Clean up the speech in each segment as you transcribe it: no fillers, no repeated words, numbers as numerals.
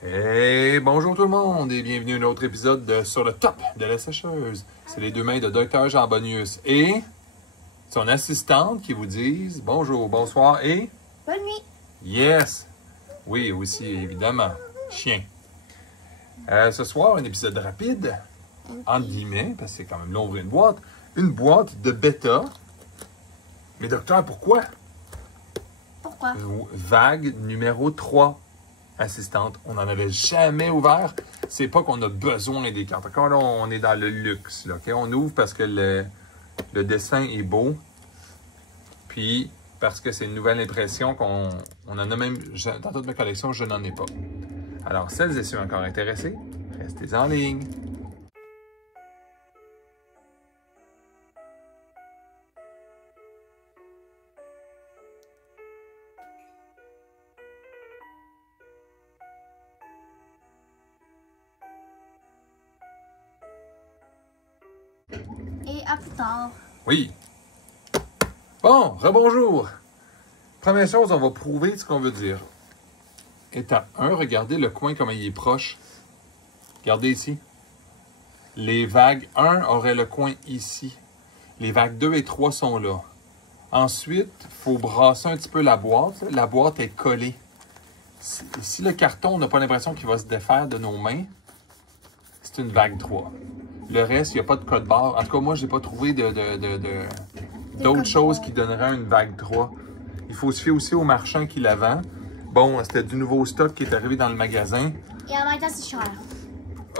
Hey, bonjour tout le monde et bienvenue à un autre épisode de Sur le top de la sécheuse. C'est les deux mains de Dr. Jean Bonius et son assistante qui vous disent bonjour, bonsoir et... Bonne nuit. Yes! Oui, aussi, évidemment. Chien. Ce soir, un épisode rapide, entre guillemets, parce que c'est quand même long d'ouvrir une boîte. Une boîte de bêta. Mais docteur, pourquoi? Pourquoi? Vague numéro 3. Assistante. On n'en avait jamais ouvert. C'est pas qu'on a besoin des cartes. Encore là, on est dans le luxe. Là, okay? On ouvre parce que le dessin est beau. Puis, parce que c'est une nouvelle impression qu'on en a même... Dans toute ma collection, je n'en ai pas. Alors, celles et ceux encore intéressés, restez en ligne. Et à plus tard. Oui. Bon, rebonjour. Première chose, on va prouver ce qu'on veut dire. Étape 1, regardez le coin comment il est proche. Regardez ici. Les vagues 1 auraient le coin ici. Les vagues 2 et 3 sont là. Ensuite, il faut brasser un petit peu la boîte. La boîte est collée. Si le carton, on n'a pas l'impression qu'il va se défaire de nos mains, c'est une vague 3. Le reste, il n'y a pas de code barre. En tout cas, moi, je n'ai pas trouvé d'autres choses qui donneraient une vague 3. Il faut se fier aussi au marchand qui la vend. Bon, c'était du nouveau stock qui est arrivé dans le magasin. Et en même temps, c'est cher.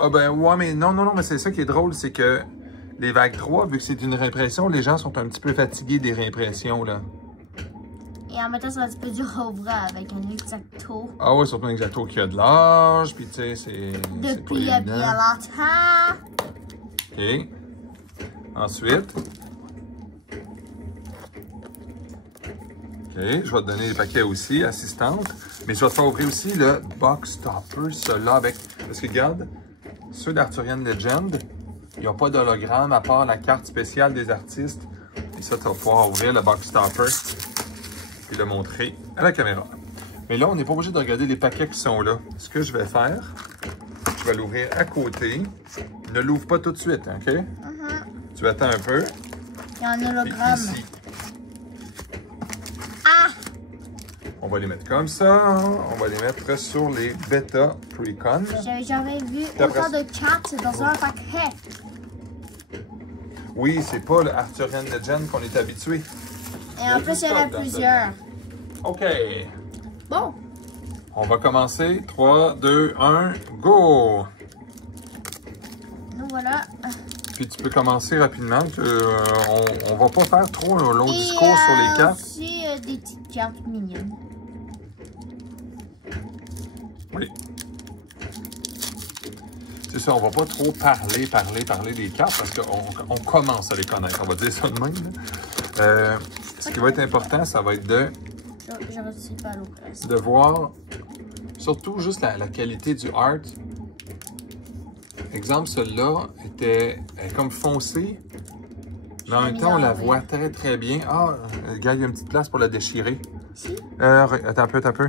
Ah ben ouais, mais non, mais c'est ça qui est drôle, c'est que les vagues 3, vu que c'est une réimpression, les gens sont un petit peu fatigués des réimpressions, là. Et en même temps, ça va un petit peu dur à ouvrir avec un Exacto. Ah ouais, surtout un Exacto qui a de l'âge, puis tu sais, c'est Depuis bien longtemps. OK. Ensuite. OK, je vais te donner les paquets aussi, assistante. Mais je vais te faire ouvrir aussi le box topper, celui-là avec... Parce que regarde, ceux d'Arthurian Legend, il n'y a pas d'hologramme à part la carte spéciale des artistes. Et ça, tu vas pouvoir ouvrir le box topper et le montrer à la caméra. Mais là, on n'est pas obligé de regarder les paquets qui sont là. Ce que je vais faire, je vais l'ouvrir à côté. Ne l'ouvre pas tout de suite, OK? Tu attends un peu. Il y a un hologramme. Ici, Ah! on va les mettre comme ça. On va les mettre sur les Beta Precon. J'avais jamais vu après autant de cartes dans un paquet. Oui, c'est pas le Arthurian Legend qu'on est habitué. Et en plus, il y en a plusieurs. OK. Bon. On va commencer. 3, 2, 1, go! Nous voilà. Puis tu peux commencer rapidement. On va pas faire trop un long discours sur les cartes. Aussi des petites cartes mignonnes. Oui. C'est ça, on va pas trop parler des cartes parce qu'on commence à les connaître. On va dire ça de même. Ce qui va être important, ça va être de voir surtout juste la qualité du art. Exemple, celui-là était comme foncé, mais en même temps, on la voit très très bien. Ah, regarde, il y a une petite place pour la déchirer. Si? Attends un peu.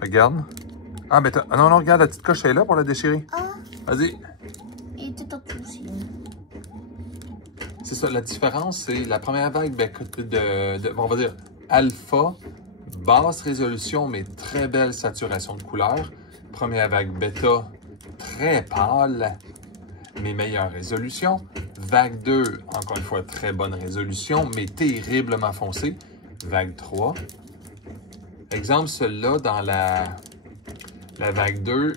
Regarde. Ah, mais non, regarde, la petite coche est là pour la déchirer. Ah. Vas-y. Et tout en tout aussi. C'est ça, la différence, c'est la première vague on va dire, alpha, basse résolution, mais très belle saturation de couleur. Première vague bêta, très pâle, mais meilleure résolution. Vague 2, encore une fois, très bonne résolution, mais terriblement foncée. Vague 3. Exemple, celui-là, dans la vague 2,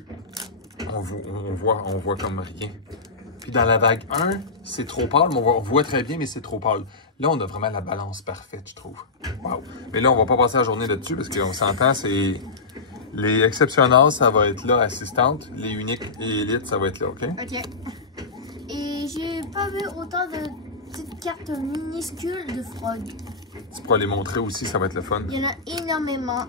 on voit comme rien. Puis dans la vague 1, c'est trop pâle, mais on voit très bien, mais c'est trop pâle. Là, on a vraiment la balance parfaite, je trouve. Wow. Mais là, on va pas passer la journée là-dessus, parce qu'on s'entend, c'est... Les exceptionnels, ça va être là, assistante. Les uniques et élites, ça va être là, OK? OK. Et j'ai pas vu autant de petites cartes minuscules de Frog. Tu pourras les montrer aussi, ça va être le fun. Il y en a énormément.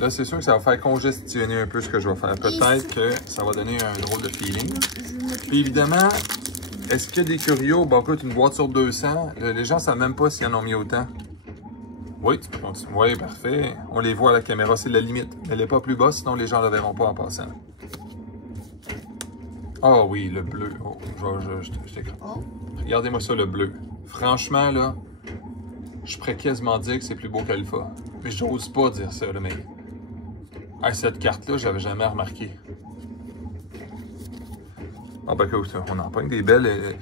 Là, c'est sûr que ça va faire congestionner un peu ce que je vais faire. Peut-être que ça va donner un drôle de feeling. Puis évidemment, est-ce qu'il y a des curieux? Bon, écoute, une boîte sur 200. Les gens ne savent même pas s'ils en ont mis autant. Oui, tu peux continuer. Oui, parfait. On les voit à la caméra, c'est la limite. Elle n'est pas plus bas, sinon les gens ne la verront pas en passant. Ah oui, le bleu. Oh, je t'écris. Oh. Regardez-moi ça, le bleu. Franchement, là, je pourrais quasiment dire que c'est plus beau qu'Alpha. Mais j'ose pas dire ça, là, mais... Hey, cette carte-là, j'avais jamais remarqué. Ah ben écoute, on en pogne des belles...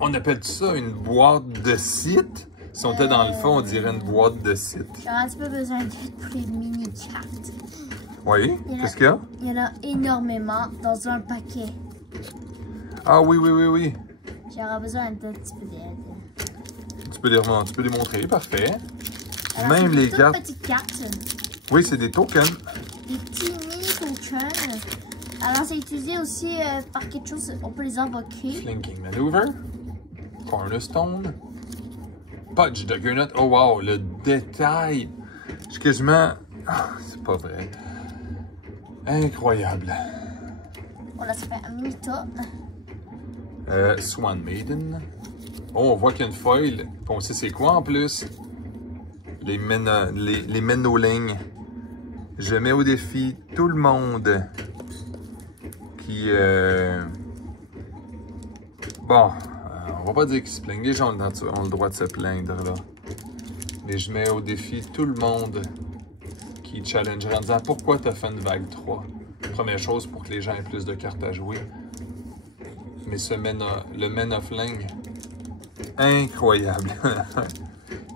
On appelle ça une boîte de site? Si on était dans le fond, on dirait une boîte de site. J'aurais un petit peu besoin d'aide pour les mini-cartes. Oui? Qu'est-ce qu'il y a? Il y en a énormément dans un paquet. Ah oui, oui, oui, oui. J'aurais besoin d'un petit peu d'aide. Tu peux les montrer, parfait. Alors, Même les toutes cartes. petites cartes. Oui, c'est des tokens. Des petits mini tokens. Alors, c'est utilisé aussi par quelque chose, on peut les invoquer. Flanking Maneuver. Cornerstone. Pudge Juggernaut. Oh wow, le détail. Je suis quasiment... Ah, c'est pas vrai. Incroyable. Voilà, ça fait un mini top. Swan Maiden. Oh, on voit qu'il y a une foil. On sait c'est quoi en plus. Les Menoling. Je mets au défi tout le monde qui... Bon, on va pas dire qu'ils se plaignent. Les gens ont le droit de se plaindre, là. Mais je mets au défi tout le monde qui challengerait en disant pourquoi tu as fait une vague 3. Première chose pour que les gens aient plus de cartes à jouer. Mais le Menofling, incroyable.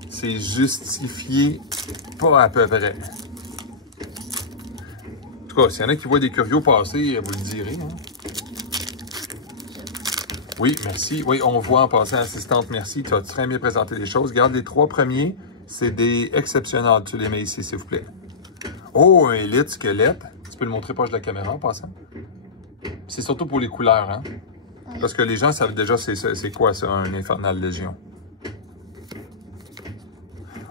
C'est justifié pas à peu près. En tout cas, s'il y en a qui voient des curios passer, vous le direz. Hein? Oui, merci. Oui, on voit en passant, assistante, merci. Tu as très bien présenté les choses. Regarde, les 3 premiers, c'est des exceptionnels. Tu les mets ici, s'il vous plaît. Oh, un élite squelette. Tu peux le montrer proche de la caméra en passant. C'est surtout pour les couleurs, hein? Parce que les gens savent déjà c'est quoi ça, un Infernal Légion.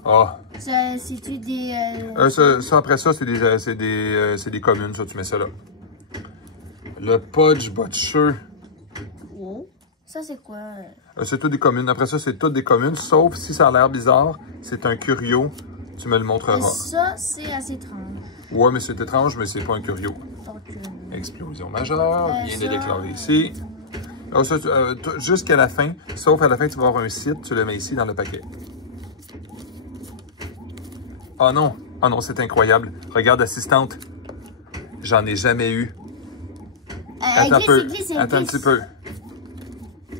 Ah. C'est-tu des... Ça, après ça, c'est des communes, ça, tu mets ça là. Le Pudge Butcher. Oh. Ça, c'est quoi? C'est tout des communes. Après ça, c'est toutes des communes, sauf si ça a l'air bizarre, c'est un curio. Tu me le montreras. Ça, c'est assez étrange. Ouais, mais c'est étrange, mais c'est pas un curio. Explosion majeure, vient de déclarer ici. Ah, jusqu'à la fin, sauf à la fin, tu vas avoir un site, tu le mets ici dans le paquet. Ah non, c'est incroyable. Regarde, assistante, j'en ai jamais eu. Attends un peu, attends un petit peu.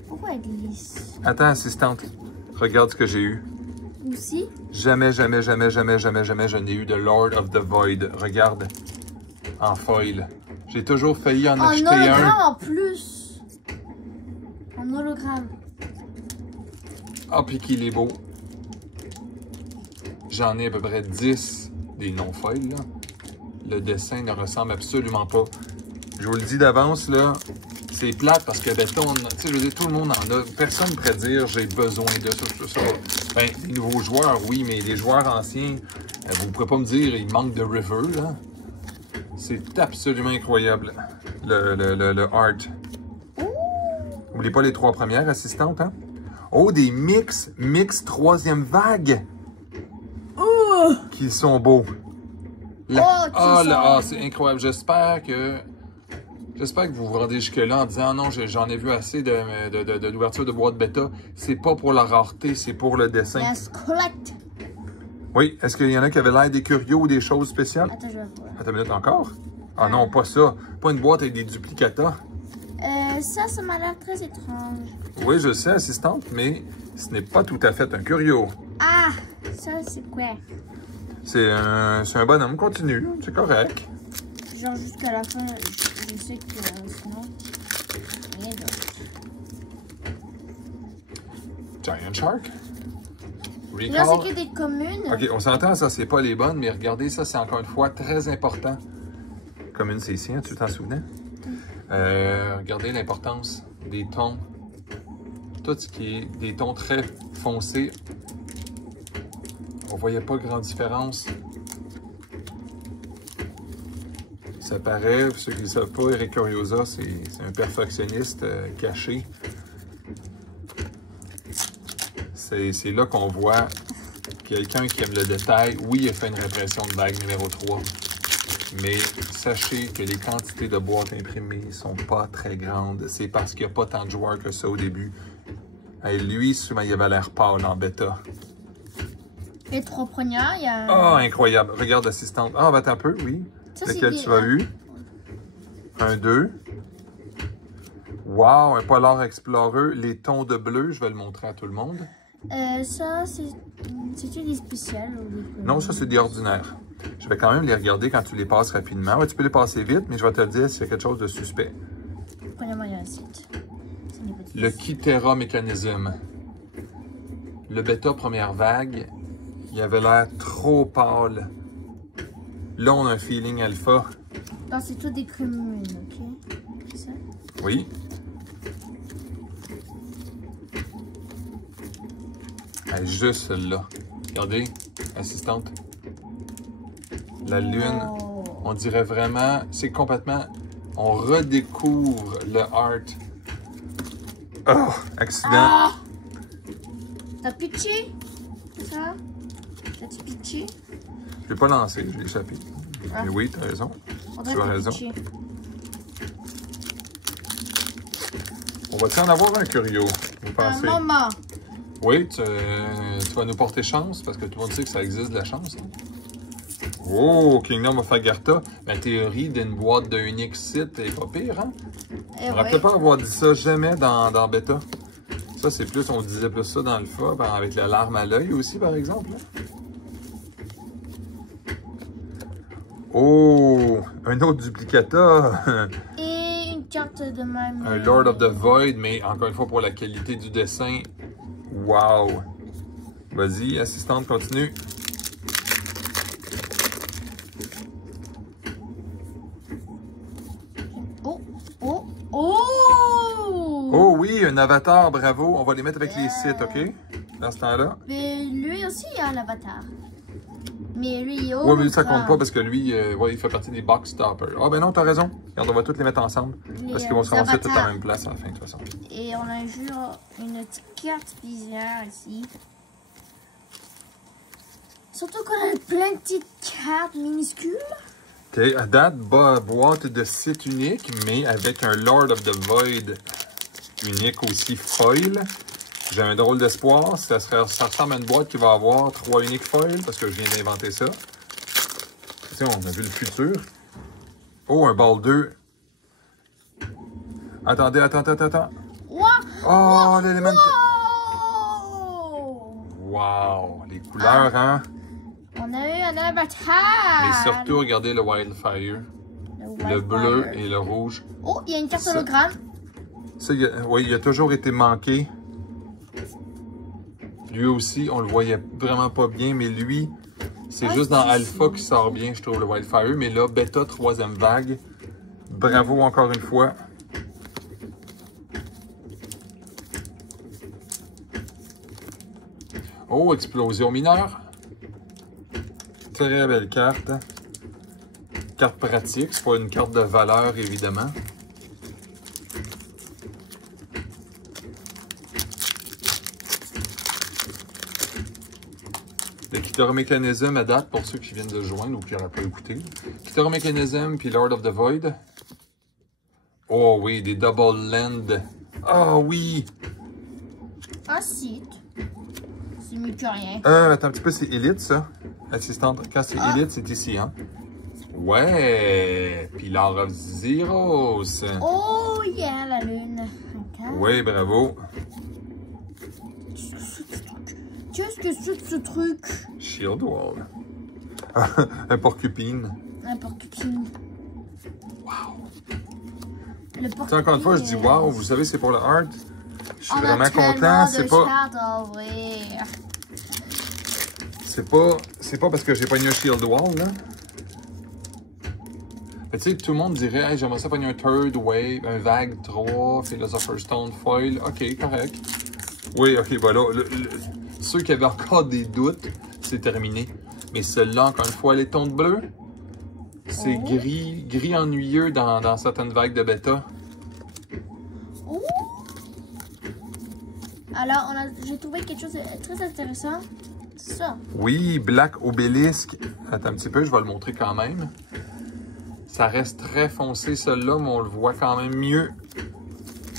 Pourquoi elle glisse? Attends, assistante, regarde ce que j'ai eu. Aussi? Jamais, je n'ai eu de Lord of the Void. Regarde, en foil. J'ai toujours failli en acheter un. En hologramme en plus. En hologramme. Ah, puis qu'il est beau. J'en ai à peu près 10 des non-foils, là. Le dessin ne ressemble absolument pas. Je vous le dis d'avance, là, c'est plate parce que, tu sais, je veux dire, tout le monde en a. Personne ne pourrait dire j'ai besoin de ça. Ben, les nouveaux joueurs, oui, mais les joueurs anciens, vous ne pourrez pas me dire il manque de River, là. C'est absolument incroyable, le art. N'oubliez pas les 3 premières assistantes, hein? Oh, des mix 3e vague! Qui sont beaux. C'est incroyable. J'espère que vous vous rendez jusque-là en disant non, j'en ai vu assez d'ouverture de boîte bêta. C'est pas pour la rareté, c'est pour le dessin. Yes, collect. Oui, est-ce qu'il y en a qui avaient l'air des curios ou des choses spéciales? Attends, je vais voir. Attends une minute encore. Ah non, pas ça. Pas une boîte avec des duplicata. Ça m'a l'air très étrange. Oui, je sais, assistante, mais ce n'est pas tout à fait un curio. Ah, ça c'est quoi? C'est un bonhomme continu, c'est correct. Genre jusqu'à la fin, je sais que sinon, rien d'autre. Giant Shark. Là, c'est que des communes. Ok, on s'entend, ça, c'est pas les bonnes, mais regardez, ça, c'est encore une fois très important. Commune, c'est ici, hein, tu t'en souvenais? Regardez l'importance des tons. Tout ce qui est des tons très foncés. On voyait pas grande différence. Ça paraît, pour ceux qui ne savent pas, Eric Curiosa, c'est un perfectionniste caché. C'est là qu'on voit quelqu'un qui aime le détail. Oui, il a fait une répression de vague numéro 3. Mais sachez que les quantités de boîtes imprimées ne sont pas très grandes. C'est parce qu'il n'y a pas tant de joueurs que ça au début. Et lui, souvent, il avait l'air pâle en bêta. Les 3 premiers, il y a... Ah, incroyable. Regarde l'assistante. Ah, ben, attends un peu, oui. Ça, lequel c'est tu as eu? Un 2. Wow, un Polar Explorer. Les tons de bleu, je vais le montrer à tout le monde. Ça, c'est-tu des spéciales ou des... Non, ça, c'est des ordinaires. Je vais quand même les regarder quand tu les passes rapidement. Ouais, tu peux les passer vite, mais je vais te dire s'il y a quelque chose de suspect. Premièrement, il y a un site. Le Kitera Mechanism. Le bêta première vague, il avait l'air trop pâle. Là, on a un feeling alpha. Non, c'est tout des communes, ok? C'est ça? Oui. Juste celle-là. Regardez, assistante. La lune, Oh. on dirait vraiment, c'est complètement, on redécouvre le art. Oh, accident. Ah! T'as pitché? Ça? T'as-tu pitché? Je l'ai pas lancé, je l'ai échappé. Ah. Mais oui, tu as raison. On Tu as dirait que raison. t'as pitché. On va-tu en avoir un curieux, vous pensez? Maman! Oui, tu vas nous porter chance, parce que tout le monde sait que ça existe de la chance. Hein? Oh, Kingdom of Agartha. La théorie d'une boîte de unique site est pas pire, hein? Je me rappelle pas avoir dit ça jamais dans bêta. Ça, c'est plus, on disait plus ça dans le FA, ben, avec la larme à l'œil aussi, par exemple. Hein? Oh, un autre duplicata. Et une carte de même. Un Lord of the Void, mais encore une fois, pour la qualité du dessin. Wow! Vas-y, assistante, continue. Oh! Oh! Oh! Oh oui, un avatar, bravo. On va les mettre avec les sites, OK? Dans ce temps-là. Mais lui aussi, il a un avatar. Mais lui, il est Oui, mais ça compte pas parce que lui, ouais, il fait partie des box stoppers. Ah, ben non, t'as raison. Regarde, on va tous les mettre ensemble. Parce qu'ils vont se ramasser tous à la même place à la fin, de toute façon. Et on a une petite carte bizarre ici. Surtout qu'on a plein de petites cartes minuscules. OK, à date, boîte de site unique, mais avec un Lord of the Void unique aussi foil. J'ai un drôle d'espoir. Ça ressemble à une boîte qui va avoir 3 uniques foils parce que je viens d'inventer ça. Tiens, on a vu le futur. Oh, un ball 2. Attendez, attends. Wow! Oh, l'élément. Wow! Wow, les couleurs, hein? On a eu un avatar! Mais surtout, regardez le Wildfire. Le bleu et le rouge. Oh, il y a une carte Ça- hologramme. Ça, oui, il a toujours été manqué. Lui aussi, on le voyait vraiment pas bien, mais lui, c'est juste dans Alpha qui sort bien, je trouve, le Wildfire. Mais là, Beta, 3e vague. Bravo encore une fois. Oh, explosion mineure. Très belle carte. Carte pratique, c'est pas une carte de valeur, évidemment. Le Kitara Mechanism à date, pour ceux qui viennent de joindre ou qui n'auraient pas écouté. Kitara Mechanism puis Lord of the Void. Oh oui, des Double Land. Oh oui! Un site. C'est mieux que rien. Attends un petit peu, c'est Elite, ça. Assistante, quand c'est Elite, c'est ici, hein? Ouais! Pilar of Zeros. Oh yeah, la lune. Okay. Oui, bravo. Qu'est-ce que c'est que ce truc? Shield Wall. Un porcupine. Un porcupine. Wow! Le Tu sais, encore une fois, je dis wow, vous savez, c'est pour le art. Je suis vraiment content. content. C'est pas parce que j'ai pogné un Shield Wall, là. Mais tu sais, tout le monde dirait, hey, j'aimerais ça pogner un Third Wave, un Vague 3, Philosopher's Stone Foil. Ok, correct. Oui, ok, voilà. Ceux qui avaient encore des doutes, c'est terminé. Mais celui-là, encore une fois, les tons de bleu, c'est gris ennuyeux dans certaines vagues de bêta. Oh. Alors, j'ai trouvé quelque chose de très intéressant. Ça. Oui, Black Obélisque. Attends un petit peu, je vais le montrer quand même. Ça reste très foncé, celui-là, mais on le voit quand même mieux.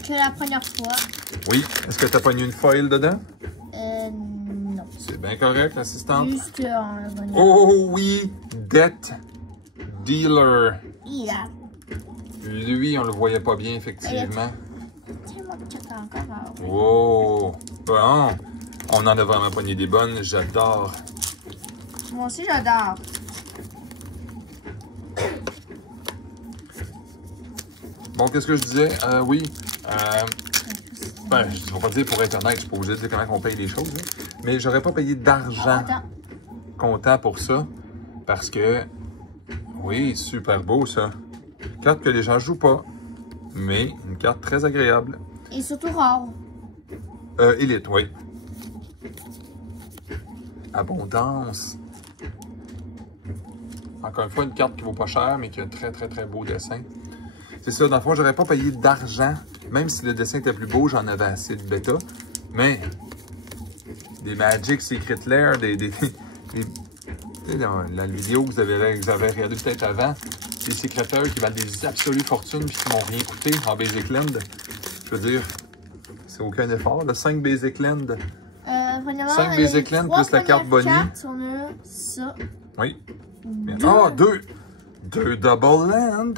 Que la première fois. Oui. Est-ce que tu as pogné une foil dedans? Non. C'est bien correct, l'assistante. Juste en Oh oui! Debt Dealer. Yeah. Lui, on le voyait pas bien, effectivement. Tellement de caca encore. Oh! Bon! On en a vraiment pogné des bonnes, j'adore. Moi aussi, j'adore. Bon, qu'est-ce que je disais? Oui. Ben, je ne vais pas dire pour être honnête, je suis pas obligé de dire comment on paye les choses. Hein. Mais j'aurais pas payé d'argent comptant pour ça. Parce que, oui, super beau ça. Carte que les gens jouent pas. Mais une carte très agréable. Et surtout rare. Élite, oui. Abondance. Encore une fois, une carte qui vaut pas cher, mais qui a un très, très, très beau dessin. C'est ça, dans le fond, j'aurais pas payé d'argent. Même si le dessin était plus beau, j'en avais assez de bêta. Mais, des Magic Secret Lair, dans la vidéo que vous avez regardé peut-être avant, des secrétaires qui valent des absolues fortunes puis qui m'ont rien coûté en Basic Land. Je veux dire, c'est aucun effort. Là. 5 Basic Land. 5 Basic Land plus la carte Bonnie. On a ça. Oui. Ah, 2. 2 Double Land.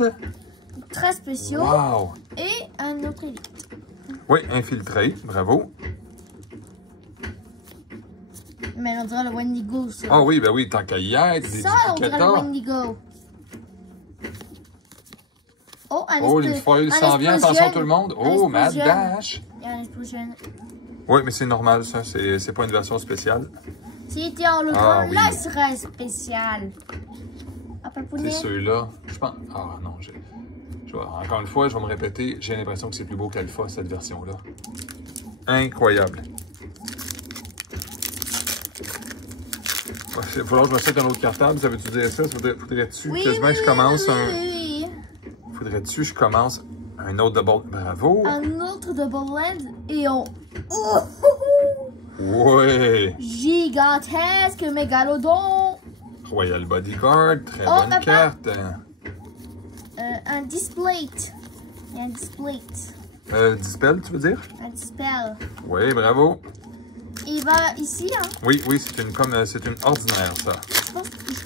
Très spéciaux. Wow. Et un autre élite. Oui, infiltré. Bravo. Mais on dirait le Wendigo, ça. Ah oui, ben oui, tant qu'à y être. Ça, on dirait le Wendigo. Oh, un oh, les foils s'en vient. Attention tout le monde. Oh, Mad Dash. Il y a un explosion. Oui, mais c'est normal, ça. C'est pas une version spéciale. S'il était en hologramme, oui. là, il serait spécial. C'est ceux-là. Je pense... Ah non, encore une fois, je vais me répéter. J'ai l'impression que c'est plus beau qu'Alpha, cette version-là. Incroyable. Il va falloir que je me sorte un autre cartable. Ça veut-tu dire ça? Faudrait-tu quasiment que je commence oui. Faudrait-tu que je commence un autre double... Bravo! Un autre double land et on... Ouais! Gigantesque mégalodon! Royal Bodyguard, très bonne carte. Un Displate. Il y a un Displate. Dispel, tu veux dire? Un Dispel. Oui, bravo. Il va ici, hein? Oui, c'est une ordinaire, ça. Je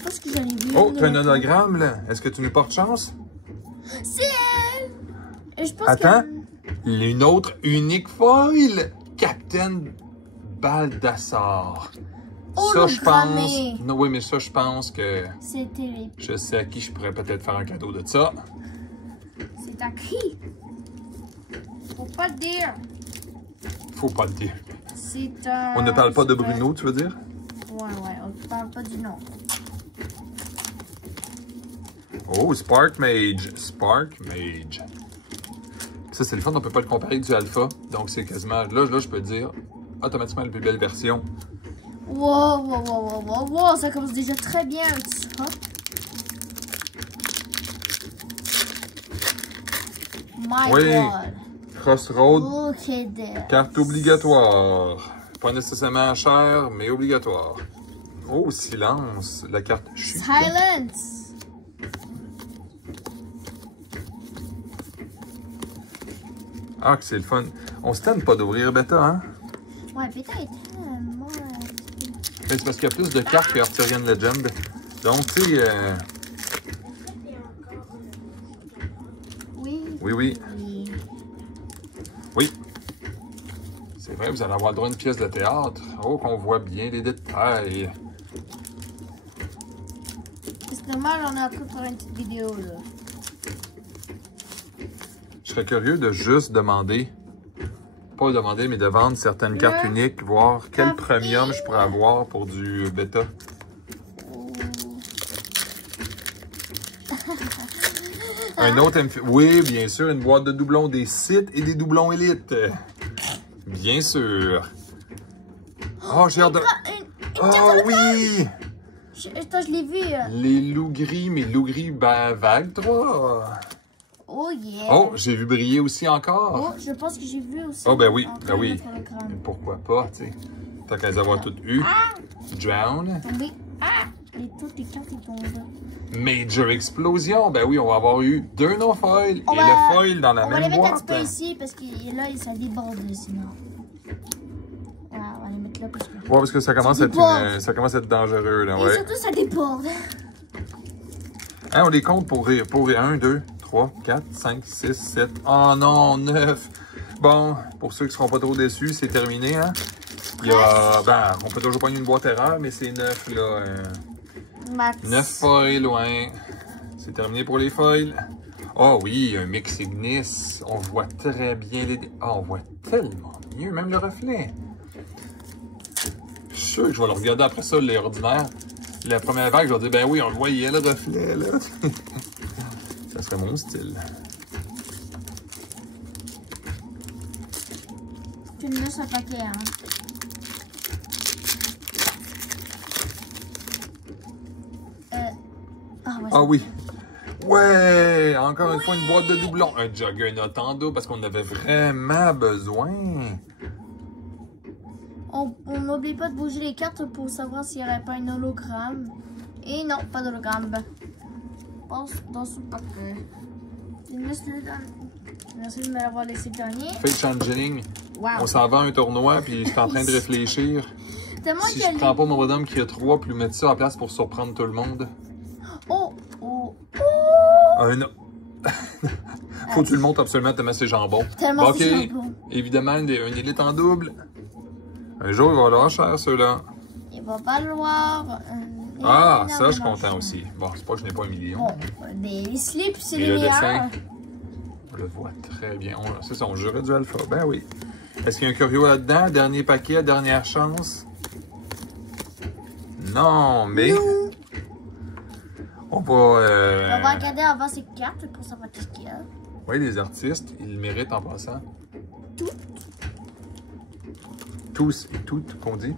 pense que j'en ai vu. Oh, tu as un hologramme, là. Est-ce que tu nous portes chance? C'est elle! Je pense Attends, une autre unique foil! Captain Baldassar. Ça, je pense... Non, oui, mais ça, je pense que... C'est terrible. Je sais à qui je pourrais peut-être faire un cadeau de ça. C'est à qui? Faut pas le dire. Faut pas le dire. C'est un... On ne parle pas de Bruno, tu veux dire? Ouais, on ne parle pas du nom. Oh, Spark Mage. Spark Mage. Ça, c'est le fun, on peut pas le comparer du Alpha. Donc, c'est quasiment... Là, je peux dire automatiquement la plus belle version. Wow, ça commence déjà très bien avec ça. My God. Crossroad. Okay, Carte obligatoire. Pas nécessairement chère, mais obligatoire. Oh, silence. La carte chute. Silence. Ah, que c'est le fun. On se tente pas d'ouvrir bêta, hein? Ouais, peut-être. C'est parce qu'il y a plus de cartes que Arthurian Legend. Donc, tu sais... Oui. C'est vrai, vous allez avoir le droit à une pièce de théâtre. Oh, qu'on voit bien les détails. C'est normal, on est en train de faire une petite vidéo, là. Je serais curieux de juste demander... Pas demander, mais de vendre certaines cartes uniques, voir quel premium je pourrais avoir pour du bêta. Un autre... Oui, bien sûr, une boîte de doublons des sites et des doublons élites. Bien sûr. Oh, j'ai hâte de... Oh oui! Attends, je l'ai vu. Les loups gris, mais loups gris vague 3. Oh yeah. Oh, j'ai vu briller aussi encore. Oh, je pense que j'ai vu aussi. Oh, ben oui, encore ben oui. notre hologramme. Pourquoi pas, tu sais. Tant qu'à les avoir toutes eues. Drown. Tombé. Ah! Toutes les cartes sont tombées. Major Explosion. Ben oui, on va avoir eu 2 no-foil et On va- le foil dans la On va les même mettre un petit boîte. peu ici parce que là, ça déborde sinon. Voilà, on va les mettre là parce que... Ouais, parce que ça commence, Ça à être, déborde. ça commence à être dangereux, là, Et ouais. surtout, ça déborde. Hein, on les compte pour 1, 2, 3, 4, 5, 6, 7. Oh non, 9. Bon, pour ceux qui seront pas trop déçus, c'est terminé, hein. Il y a, ben, on peut toujours prendre une boîte erreur, mais c'est 9, là. Max. 9 foils, ouais. C'est terminé pour les foils. Oh oui, un mix Ignis. On voit très bien les... Oh, on voit tellement mieux, même le reflet. Je suis sûr que je vais le regarder après ça, l'ordinaire. La première vague, je vais dire, ben oui, on le voyait, le reflet, là. Ça serait mon style. Tu le mets sur le paquet, hein. Ouais, Ah oui. Ouais, encore une fois, une boîte de doublons. Un Juggernaut en dos parce qu'on avait vraiment besoin. On n'oublie pas de bouger les cartes pour savoir s'il n'y aurait pas un hologramme. Et non, pas d'hologramme. Passe dans ce paquet. Merci de me l'avoir laissé le dernier. Fake Changeling. Wow. On s'en va à un tournoi, puis je suis en train de réfléchir. Tellement Si qu'il y a je prends pas mon bonhomme qui a 3, puis mettre ça en place pour surprendre tout le monde. Oh, oh, oh! Non. Faut que tu le montes absolument tellement c'est jambon. Tellement Ok, c'est jambon. évidemment, une élite en double. Un jour, il va valoir cher, ceux-là. Il va valoir... Ah, ça, je suis content aussi. Bon, c'est pas que je n'ai pas 1 million. Bon, mais les slips, c'est Et les le meilleurs. dessin, on le voit très bien. C'est ça, on jurait du alpha. Ben oui. Est-ce qu'il y a un curio là-dedans? Dernier paquet, dernière chance? Non, mais... Non. On va... On va regarder avant ces cartes pour savoir qu'est-ce qu'il y a. Oui, les artistes, ils le méritent en passant. Tout. Tous et toutes, qu'on dit.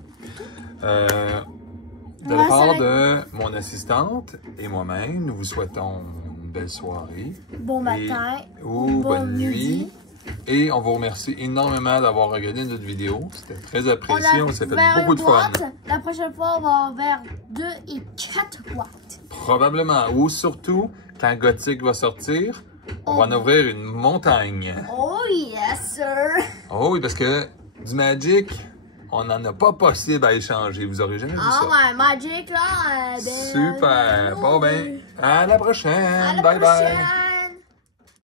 De Ouais, la part ça de mon assistante et moi-même, nous vous souhaitons une belle soirée. Bon matin. Ou bon bonne nuit. midi. Et on vous remercie énormément d'avoir regardé notre vidéo. C'était très apprécié. On s'est fait ouvert beaucoup de une fun. boîte. La prochaine fois, on va ouvrir 2 et 4 boîtes. Probablement. Ou surtout, quand Gothic va sortir, on va en ouvrir une montagne. Oh yes, sir! Oh oui, parce que du Magic, on n'en a pas possible à échanger. Vous aurez jamais vu Ah ça. ouais, Magic là. Super. Bon ben, à la prochaine. À la Bye bye. prochaine.